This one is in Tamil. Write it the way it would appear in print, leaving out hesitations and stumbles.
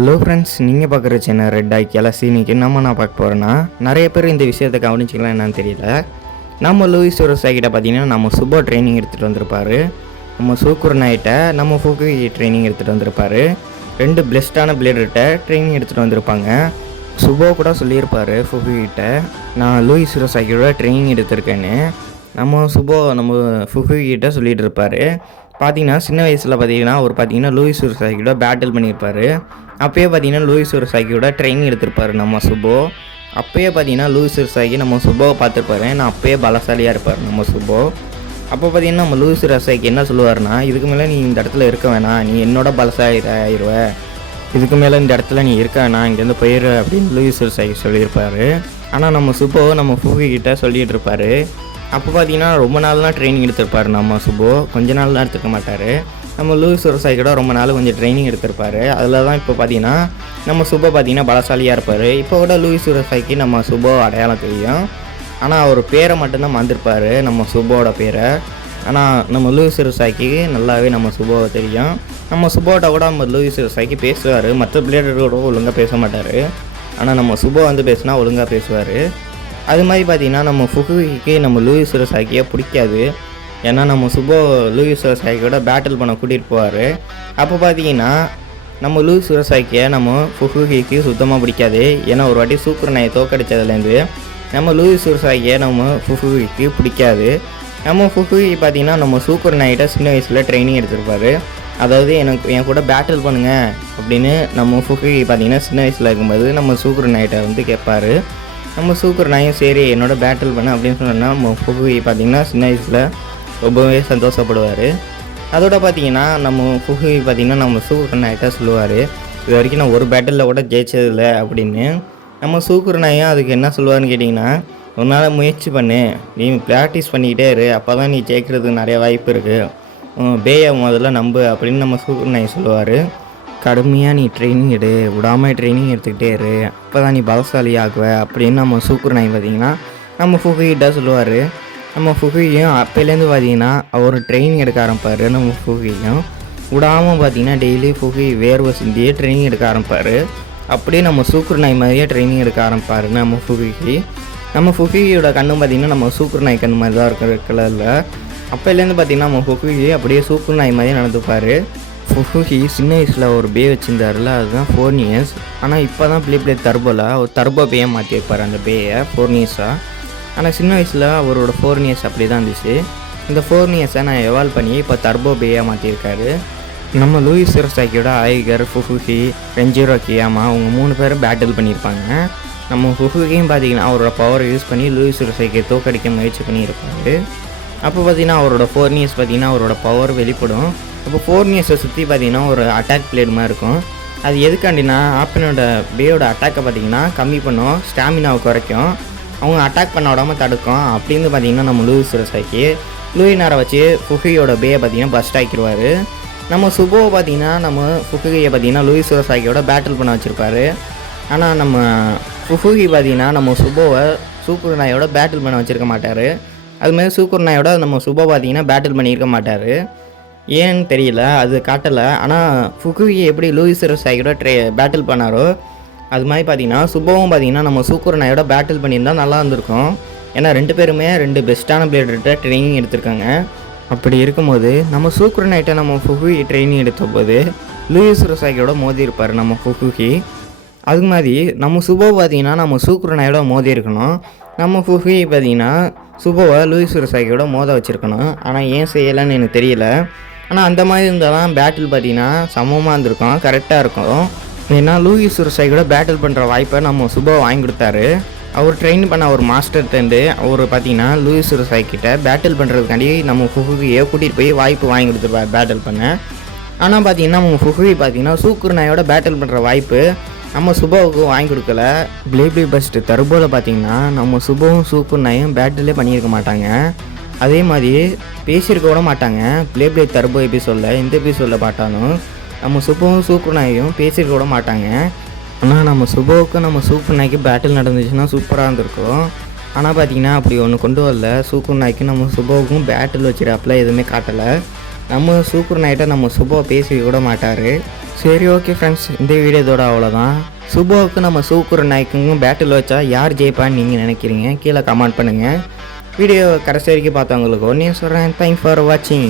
ஹலோ ஃப்ரெண்ட்ஸ், நீங்கள் பார்க்குற சேனல் ரெட் ஐ கேலசி. இன்றைக்கி நான் பார்க்க போகிறேன்னா, நிறைய பேர் இந்த விஷயத்தை கவனிச்சிக்கலாம் என்னன்னு தெரியல. நம்ம லூயிஸ் சுரசாய் கிட்ட பார்த்தீங்கன்னா நம்ம சுபோ ட்ரைனிங் எடுத்துகிட்டு வந்திருப்பார். நம்ம சூக்குர் நாய்கிட்ட நம்ம ஃபுகு ட்ரைனிங் எடுத்துகிட்டு வந்திருப்பார். 2 பெஸ்ட்டான பிளேடர்கிட்ட ட்ரைனிங் எடுத்துகிட்டு வந்திருப்பாங்க. சுபோ கூட சொல்லியிருப்பார் ஃபுகு கிட்ட, நான் லூயிஸ் சுரசாய்க்கியோட ட்ரைனிங் எடுத்திருக்கேன்னு. நம்ம சுபோ நம்ம ஃபுகு கிட்ட சொல்லிகிட்டு இருப்பார். பார்த்தீங்கன்னா சின்ன வயசில் பார்த்தீங்கன்னா லூயிஸ் சுரசாய்க்கியோட பேட்டில் பண்ணியிருப்பார். அப்போயே பார்த்தீங்கன்னா லூயிஸ் சுரசாய்க்கியோட ட்ரைனிங் எடுத்திருப்பார் நம்ம சுபோ. அப்போயே பார்த்தீங்கன்னா லூயிஸ் சுரசாய்க்கு நம்ம சுபோவை பார்த்துருப்பாரு. நான் அப்போயே பலசாலியாக இருப்பார் நம்ம சுபோ. அப்போ பார்த்தீங்கன்னா நம்ம லூயிஸ் சுரசாய்க்கு என்ன சொல்லுவார்னா, இதுக்கு மேலே நீ இந்த இடத்துல இருக்க வேணாம், நீ என்னோட பலசாலி ஆயிடுவ, இதுக்கு மேலே இந்த இடத்துல நீ இருக்க வேணாம், இங்கேருந்து போயிடு அப்படின்னு லூயிஸ் சுரசாய்க்கு சொல்லியிருப்பார். ஆனால் நம்ம சுபோ நம்ம ஃபுகு கிட்ட சொல்லிகிட்டு இருப்பார். அப்போ பார்த்தீங்கன்னா ரொம்ப நாள்லாம் ட்ரைனிங் எடுத்திருப்பார் நம்ம சுபோ, கொஞ்ச நாள்லாம் எடுத்துக்க மாட்டார். நம்ம லூயிஸ் சுரசாய் கூட ரொம்ப நாள் கொஞ்சம் ட்ரைனிங் எடுத்திருப்பார். அதில் தான் இப்போ பார்த்தீங்கன்னா நம்ம சுபோ பார்த்தீங்கன்னா பலசாலியாக இருப்பார். இப்போ கூட லூயிஸ் சுரசாய்க்கு நம்ம சுபோ அடையாளம் தெரியும். ஆனால் அவர் பேரை மட்டும்தான் மறந்துருப்பார், நம்ம சுபோட பேரை. ஆனால் நம்ம லூயிஸ் சுரசாய்க்கு நல்லாவே நம்ம சுபோவை தெரியும். நம்ம சுபோட்ட கூட நம்ம லூயிஸ் சுரசாய்க்கு பேசுவார், மற்ற பிளேயரோட ஒழுங்காக பேச மாட்டார். ஆனால் நம்ம சுபோ வந்து பேசினா ஒழுங்காக பேசுவார். அது மாதிரி பார்த்தீங்கன்னா நம்ம ஃபுகுக்கு நம்ம லூயிஸ் சுரசாய்க்கே பிடிக்காது. ஏன்னா நம்ம சுபோ லூயிஸ் சுரசாய்க்கோட பேட்டில் பண்ண கூட்டிகிட்டு போவார். அப்போ பார்த்தீங்கன்னா நம்ம லூயிஸ் சுரசாய்க்கே நம்ம ஃபுகுக்கு சுத்தமாக பிடிக்காது. ஏன்னா ஒரு வாட்டி சூப்பர் நாயை தோக்கடிச்சதுலேருந்து நம்ம லூயிஸ் சுரசாய்க்கே நம்ம ஃபுகுக்கு பிடிக்காது. நம்ம ஃபுகுக்கு பார்த்தீங்கன்னா நம்ம சூப்பர் நாய்கிட்ட சின்ன வயசில் ட்ரைனிங் எடுத்திருப்பார். அதாவது என் கூட பேட்டில் பண்ணுங்கள் அப்படின்னு நம்ம ஃபுகுக்கு பார்த்தீங்கன்னா சின்ன வயசில் இருக்கும்போது நம்ம சூப்பர் நாய்கிட்ட வந்து கேட்பார். நம்ம சூப்பர் நாயும் சரி என்னோட பேட்டில் பண்ண அப்படின்னு சொன்னோன்னா நம்ம ஃபுகுகி பார்த்திங்கன்னா சின்ன வயசில் ரொம்பவே சந்தோஷப்படுவார். அதோட பார்த்திங்கன்னா நம்ம ஃபுகுகி பார்த்திங்கன்னா நம்ம சூப்பர் நாய்கிட்ட சொல்லுவார், இது வரைக்கும் நான் ஒரு பேட்டிலில் கூட ஜெயிச்சதில்லை அப்படின்னு. நம்ம சூப்பர் நாயும் அதுக்கு என்ன சொல்லுவார்னு கேட்டிங்கன்னா, ஒரு நாள் முயற்சி பண்ணு, நீ ப்ராக்டிஸ் பண்ணிக்கிட்டே இரு, அப்போ தான் நீ ஜெயிக்கிறதுக்கு நிறைய வாய்ப்பு இருக்குது, பேயை முதல்ல நம்பு அப்படின்னு நம்ம சூப்பர் நாய் சொல்லுவார். கடுமையாக நீ ட்ரைனிங் எடு, விடாமல் ட்ரைனிங் எடுத்துக்கிட்டே இரு, அப்போ தான் நீ பலசாலி ஆகுவ அப்படின்னு நம்ம சூப்பர் நாய் பார்த்திங்கன்னா நம்ம ஃபுகுகிட்ட சொல்லுவார். நம்ம ஃபுகுகியும் அப்போலேருந்து பார்த்திங்கன்னா அவர் ட்ரைனிங் எடுக்க ஆரம்பிப்பார். நம்ம ஃபுகுகியும் விடாமல் பார்த்திங்கன்னா டெய்லி ஃபுகுகி வேர்வை சிந்தியே ட்ரைனிங் எடுக்க ஆரம்பிப்பார். அப்படியே நம்ம சூப்பர் நாய் மாதிரியே ட்ரைனிங் எடுக்க ஆரம்பிப்பார் நம்ம ஃபுகுகி. நம்ம ஃபுகுகியோட கண்ணு பார்த்திங்கன்னா நம்ம சூப்பர் நாய் கண்ணு மாதிரி தான் இருக்கிற கலரில். அப்போலேருந்து பார்த்திங்கன்னா நம்ம ஃபுகுகி அப்படியே சூப்பர் நாய் மாதிரியே நடந்துப்பார். ஃபுகுகி சின்ன வயசில் ஒரு பே வச்சுருந்தாருல, அதுதான் ஃபோர்னியஸ். ஆனால் இப்போ தான் பிளே தர்போவில் ஒரு தர்போ பேயை மாற்றி வைப்பார் அந்த பேயை ஃபோர்னியஸாக. ஆனால் சின்ன வயசில் அவரோட ஃபோர்னியஸ் அப்படி தான் இருந்துச்சு. இந்த ஃபோர்னியஸை நான் எவால்வ் பண்ணி இப்போ தர்போ பேயாக மாற்றிருக்காரு. நம்ம லூயிஸ் சுரசாய்க்கியோட ஐகர், ஃபுகுகி, ரெஞ்சிரோ கியாமா அவங்க 3 பேரும் பேட்டில் பண்ணியிருப்பாங்க. நம்ம ஃபுகுகியும் பார்த்திங்கன்னா அவரோட பவரை யூஸ் பண்ணி லூயிஸ் சுரசாய்க்கை தோக்கடிக்க முயற்சி பண்ணியிருப்பார். அப்போ பார்த்திங்கன்னா அவரோட ஃபோர்னியஸ் பார்த்திங்கன்னா அவரோட பவர் வெளிப்படும். இப்போ ஃபோர்னியஸை சுற்றி பார்த்திங்கன்னா ஒரு அட்டாக் பிளேட் மாதிரி இருக்கும். அது எதுக்காண்டினா ஆப்பனோட பேயோட அட்டாக்கை பார்த்திங்கன்னா கம்மி பண்ணும், ஸ்டாமினாவை குறைக்கும், அவங்க அட்டாக் பண்ண விடாமல் தடுக்கும். அப்படின்னு பார்த்திங்கன்னா நம்ம லூயிஸ் சுரசாய்க்கு லூயினாரை வச்சு ஃபுகுகியோட பேயை பார்த்திங்கன்னா பஸ்ட் ஆக்கிடுவார். நம்ம சுபோவை பார்த்திங்கன்னா நம்ம ஃபுகுகியை பார்த்திங்கன்னா லூயிஸ் சுரசாய்க்கியோட பேட்டில் பண்ண வச்சுருப்பார். ஆனால் நம்ம ஃபுகுகி பார்த்திங்கன்னா நம்ம சுபோவை சூப்பர் நாயோட பேட்டில் பண்ண வச்சுருக்க மாட்டார். அதுமாதிரி சூப்பர் நாயோட நம்ம சுபோ பார்த்திங்கன்னா பேட்டில் பண்ணியிருக்க மாட்டார். ஏன்னு தெரியல, அது காட்டலை. ஆனால் ஃபுகுகி எப்படி லூயிஸ் சுரசாய்க்கியோட பேட்டில் பண்ணாரோ அது மாதிரி பார்த்திங்கன்னா சுபோவும் பார்த்திங்கன்னா நம்ம சூப்பர் நாயோட பேட்டில் பண்ணியிருந்தால் நல்லா இருந்திருக்கும். ஏன்னா 2 பேருமே 2 பெஸ்ட்டான பிளேடர்கிட்ட ட்ரைனிங் எடுத்திருக்காங்க. அப்படி இருக்கும்போது நம்ம சூப்பர் நாய்கிட்ட நம்ம ஃபுகுகி ட்ரைனிங் எடுத்த போது லூயிஸ் சுரசாய்க்கியோட மோதி இருப்பார் நம்ம ஃபுகுகி. அது மாதிரி நம்ம சுபோ பார்த்திங்கன்னா நம்ம சூப்பர் நாயோட மோதி இருக்கணும். நம்ம ஃபுகுகி பார்த்திங்கன்னா சுபோவை லூயிஸ் சுரசாய்க்கியோட மோத வச்சுருக்கணும். ஆனால் ஏன் செய்யலைன்னு எனக்கு தெரியல. ஆனால் அந்த மாதிரி இருந்தால் தான் பேட்டில் பார்த்திங்கன்னா சமமாக இருந்திருக்கும், கரெக்டாக இருக்கும். ஏன்னா லூயிஸ் சுரசாய்க்கியோட பேட்டில் பண்ணுற வாய்ப்பை நம்ம சுபோ வாங்கி கொடுத்தாரு. அவர் ட்ரெயின் பண்ண ஒரு மாஸ்டர் டெண்டு அவர் பார்த்திங்கன்னா லூயிஸ் சுரசாய்க்கிட்ட பேட்டில் பண்ணுறதுக்காண்டி நம்ம ஃபுகுகியை கூட்டிகிட்டு போய் வாய்ப்பு வாங்கி கொடுத்துருப்பார் பேட்டில் பண்ண. ஆனால் பார்த்திங்கன்னா நம்ம ஃபுகுகி பார்த்திங்கன்னா சூப்பர் நாயோட பேட்டில் பண்ணுற வாய்ப்பு நம்ம சுபோவுக்கு வாங்கி கொடுக்கல. பிளே பஸ்ட்டு தர்போவில் பார்த்திங்கன்னா நம்ம சுபோவும் சூப்பர் நாயும் பேட்டிலே பண்ணியிருக்க மாட்டாங்க. அதே மாதிரி பேசியிருக்க கூட மாட்டாங்க. பிளே தர்போ எபிசோடில் இந்த எபிசோடில் பார்த்தாலும் நம்ம சுபோவும் சூப்பர் நாயும் பேசியிருக்க கூட மாட்டாங்க. ஆனால் நம்ம சுபோவுக்கு நம்ம சூப்பர் நாய்க்கு பேட்டில் நடந்துச்சுன்னா சூப்பராக இருந்திருக்கும். ஆனால் பார்த்திங்கன்னா அப்படி ஒன்று கொண்டு வரல. சூப்பர் நாய்க்கு நம்ம சுபோவுக்கும் பேட்டில் வச்சுடாப்பில் எதுவுமே காட்டலை. நம்ம சூப்பர் நாய்கிட்ட நம்ம சுபோ பேசி விட மாட்டார். சரி ஓகே ஃப்ரெண்ட்ஸ், இந்த வீடியோ இதோட அவ்வளோதான். சுபோவுக்கு நம்ம சூப்பர் நாய்க்குங்கும் பேட்டில் வச்சா யார் ஜெயிப்பான்னு நீங்கள் நினைக்கிறீங்க? கீழே கமெண்ட் பண்ணுங்கள். வீடியோ கடைசி வரைக்கும் பார்த்தவங்களுக்கு ஒன்றே சொல்கிறேன், தேங்க்ஸ் ஃபார் வாட்சிங்.